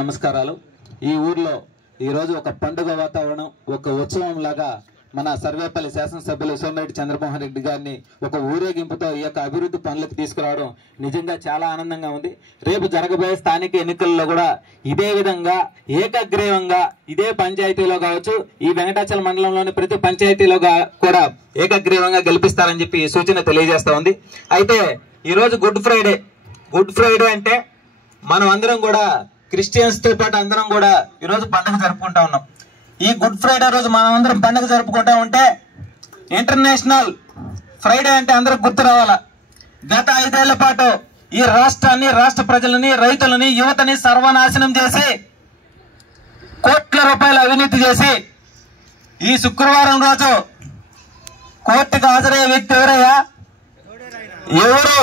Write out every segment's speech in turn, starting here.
నమస్కారాలు। ఈ ఊర్లో ఈ రోజు ఒక పండుగ వాతావరణం, ఒక ఉత్సవం లాగా మన సర్వేపల్లి శాసనసభ్యులు సోమిరెడ్డి చంద్రమోహన్ రెడ్డి గారిని ఒక ఊరేగింపుతో ఈ యొక్క అభివృద్ధి పనులకు తీసుకురావడం నిజంగా చాలా ఆనందంగా ఉంది। రేపు జరగబోయే స్థానిక ఎన్నికల్లో కూడా ఇదే విధంగా ఏకగ్రీవంగా ఇదే పంచాయతీలో కావచ్చు, ఈ వెంకటాచలం మండలంలోని ప్రతి పంచాయతీలో కూడా ఏకగ్రీవంగా గెలిపిస్తారని చెప్పి సూచన తెలియజేస్తా ఉంది। అయితే ఈ రోజు గుడ్ ఫ్రైడే అంటే మనం అందరం కూడా క్రిస్టియన్స్ తో పాటు అందరం కూడా ఈ రోజు పండుగ జరుపుకుంటా ఉన్నాం। ఈ గుడ్ ఫ్రైడే రోజు మనం అందరం పండుగ జరుపుకుంటా ఉంటే ఇంటర్నేషనల్ ఫ్రైడే అంటే అందరికి గుర్తు రావాలా। గత 5 ఏళ్ల పాటు ఈ రాష్ట్రాన్ని, రాష్ట్ర ప్రజలని, రైతులని, యువతని సర్వనాశనం చేసి కోట్ల రూపాయల అవినీతి చేసి ఈ శుక్రవారం రోజు కోర్టుకు హాజరయ్యే వ్యక్తి ఎవరయ్యా? ఎవరు?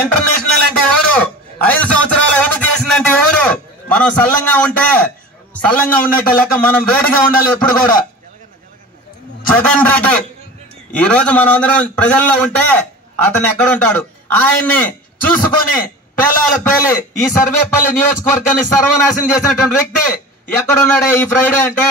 ఇంటర్నేషనల్ అంటే ఎవరు? 5 సంవత్సరాలు అవినీతి చేసిందంటే ఎవరు? మనం సల్లంగా ఉన్నట్టు లెక్క మనం వేడిగా ఉండాలి ఎప్పుడు కూడా। జగన్ రెడ్డి ఈ రోజు మనం అందరం ప్రజల్లో ఉంటే అతను ఎక్కడుంటాడు? ఆయన్ని చూసుకొని పేలి ఈ సర్వేపల్లి నియోజకవర్గాన్ని సర్వనాశనం చేసినటువంటి వ్యక్తి ఎక్కడున్నాడే? ఈ ఫ్రైడే అంటే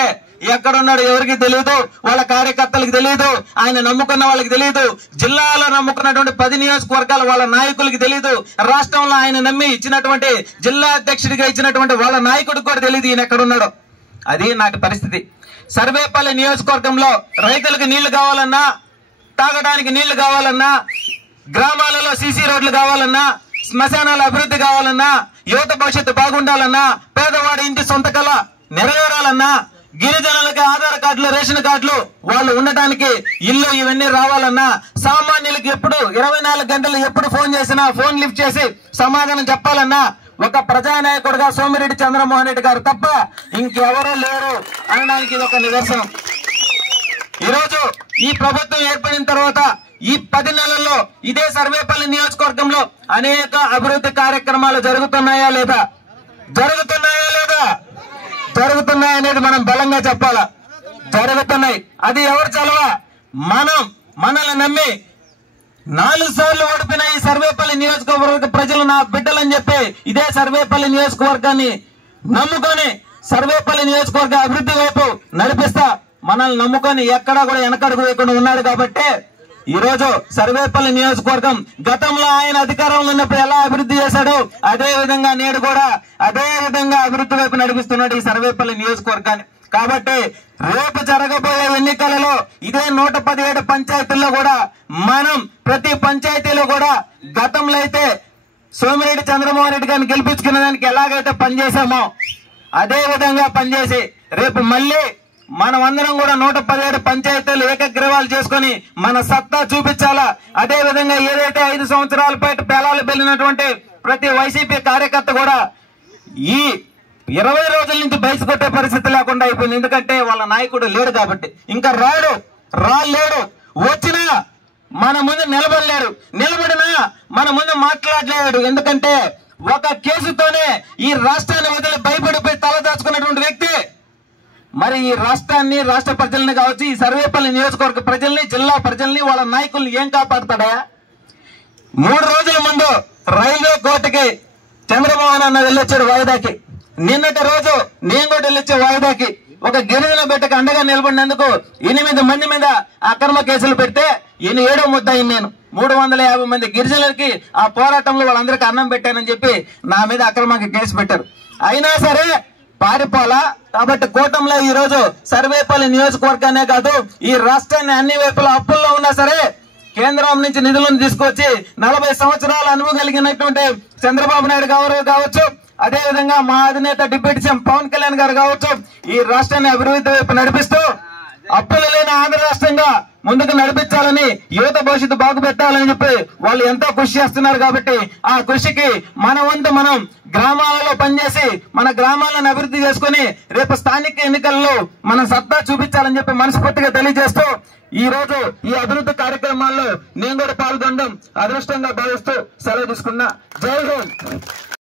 ఎక్కడున్నాడు ఎవరికి తెలియదు, వాళ్ళ కార్యకర్తలకు తెలియదు, ఆయన నమ్ముకున్న వాళ్ళకి తెలియదు, జిల్లాలో నమ్ముకున్నటువంటి 10 నియోజకవర్గాల వాళ్ళ నాయకులకి తెలియదు, రాష్ట్రంలో ఆయన నమ్మి ఇచ్చినటువంటి జిల్లా అధ్యక్షుడిగా ఇచ్చినటువంటి వాళ్ళ నాయకుడికి కూడా తెలియదు ఈయన ఎక్కడున్నాడు। అది నాటి పరిస్థితి। సర్వేపల్లి నియోజకవర్గంలో రైతులకు నీళ్లు కావాలన్నా, తాగడానికి నీళ్లు కావాలన్నా, గ్రామాలలో సీసీ రోడ్లు కావాలన్నా, శ్మశానాల అభివృద్ధి కావాలన్నా, యువత భవిష్యత్తు బాగుండాలన్నా, పేదవాడి ఇంటి సొంత కళ నెరవేరాలన్నా, గిరిజనులకి ఆధార్ కార్డులు, రేషన్ కార్డులు, వాళ్ళు ఉండటానికి ఇల్లు, ఇవన్నీ రావాలన్నా, సామాన్యులకి ఎప్పుడు 24 గంటలు ఎప్పుడు ఫోన్ చేసినా ఫోన్ లిఫ్ట్ చేసి సమాధానం చెప్పాలన్నా ఒక ప్రజానాయకుడిగా సోమిరెడ్డి చంద్రమోహన్ రెడ్డి గారు తప్ప ఇంకెవరూ లేరు అనడానికి ఇది ఒక నిదర్శనం। ఈరోజు ఈ ప్రభుత్వం ఏర్పడిన తర్వాత ఈ 10 నెలల్లో ఇదే సర్వేపల్లి నియోజకవర్గంలో అనేక అభివృద్ధి కార్యక్రమాలు జరుగుతున్నాయా లేదా? జరుగుతున్నాయి అనేది మనం బలంగా చెప్పాలా। జరుగుతున్నాయి। అది ఎవరు చలవా? మనల్ని నమ్మి 4 సార్లు ఓడిపోయిన ఈ సర్వేపల్లి నియోజకవర్గ ప్రజలు నా బిడ్డలని చెప్పి ఇదే సర్వేపల్లి నియోజకవర్గాన్ని నమ్ముకొని సర్వేపల్లి నియోజకవర్గ అభివృద్ధి వైపు నడిపిస్తా మనల్ని నమ్ముకొని ఎక్కడా కూడా వెనకడుగు వేయకుండా ఉన్నాడు కాబట్టి ఈ రోజు సర్వేపల్లి నియోజకవర్గం గతంలో ఆయన అధికారంలో ఉన్నప్పుడు ఎలా అభివృద్ధి చేశాడో అదే విధంగా నేడు కూడా అదే విధంగా అభివృద్ధి వైపు నడిపిస్తున్నాడు ఈ సర్వేపల్లి నియోజకవర్గాన్ని। కాబట్టి రేపు జరగబోయే ఎన్నికలలో ఇదే 117 పంచాయతీల్లో కూడా మనం ప్రతి పంచాయతీలో కూడా గతంలో అయితే సోమిరెడ్డి చంద్రమోహన్ రెడ్డి గారిని గెలిపించుకునే దానికి ఎలాగైతే పనిచేశామో అదే విధంగా పనిచేసి రేపు మళ్ళీ మనం అందరం కూడా 117 పంచాయతీలు ఏకగ్రీవాలు చేసుకుని మన సత్తా చూపించాలా। అదే విధంగా ఏదైతే 5 సంవత్సరాల పాటు పేలాలు వెళ్ళినటువంటి ప్రతి వైసీపీ కార్యకర్త కూడా ఈ 20 రోజుల నుంచి బయట కొట్టే పరిస్థితి లేకుండా అయిపోయింది। ఎందుకంటే వాళ్ళ నాయకుడు లేడు కాబట్టి, ఇంకా రాలేడు, వచ్చినా మన ముందు నిలబడినా మన ముందు మాట్లాడలేడు। ఎందుకంటే ఒక కేసుతోనే ఈ రాష్ట్రాన్ని వదిలి భయపడిపోయి తలదాచుకున్నటువంటి వ్యక్తి మరి ఈ రాష్ట్రాన్ని, రాష్ట్ర ప్రజల్ని కావచ్చు, ఈ సర్వేపల్లి నియోజకవర్గ ప్రజల్ని, జిల్లా ప్రజల్ని, వాళ్ళ నాయకుల్ని ఏం కాపాడుతాడా? 3 రోజుల ముందు రైల్వే కోర్టుకి చంద్రమోహన్ అన్న వెళ్ళొచ్చాడు వాయిదాకి। నిన్నటి రోజు నేను కూడా వెళ్ళొచ్చే వాయిదాకి ఒక గిరిజన బిడ్డకు అండగా నిలబడినందుకు 8 మంది మీద అక్రమ కేసులు పెడితే ఈయన 7వ ముద్దాయి నేను 350 మంది గిరిజనులకి ఆ పోరాటంలో వాళ్ళందరికీ అన్నం పెట్టానని చెప్పి నా మీద అక్రమంగా కేసు పెట్టారు। అయినా సరే పారిపోలా। కాబట్టి కూటమిలో ఈ రోజు సర్వేపల్లి నియోజకవర్గానే కాదు ఈ రాష్ట్రాన్ని అన్ని వైపులా అప్పుల్లో ఉన్నా సరే కేంద్రం నుంచి నిధులను తీసుకొచ్చి 40 సంవత్సరాల అనుభవం కలిగినటువంటి చంద్రబాబు నాయుడు గారు కావచ్చు, అదే విధంగా మా అధినేత డిప్యూటీ సీఎం పవన్ కళ్యాణ్ గారు కావచ్చు, ఈ రాష్ట్రాన్ని అభివృద్ధి వైపు నడిపిస్తూ అప్పులు లేని ఆంధ్ర రాష్ట్రంగా ముందుకు నడిపించాలని, యువత భవిష్యత్తు బాగుపెట్టాలని చెప్పి వాళ్ళు ఎంతో కృషి చేస్తున్నారు। కాబట్టి ఆ కృషికి మన వంతు మనం గ్రామాలలో పనిచేసి మన గ్రామాలను అభివృద్ధి చేసుకుని రేపు స్థానిక ఎన్నికల్లో మన సత్తా చూపించాలని చెప్పి మనస్ఫూర్తిగా తెలియజేస్తూ ఈ రోజు ఈ అభివృద్ధి కార్యక్రమాల్లో నేను కూడా పాల్గొనడం అదృష్టంగా భావిస్తూ సెలవు తీసుకున్నా। జై హింద్।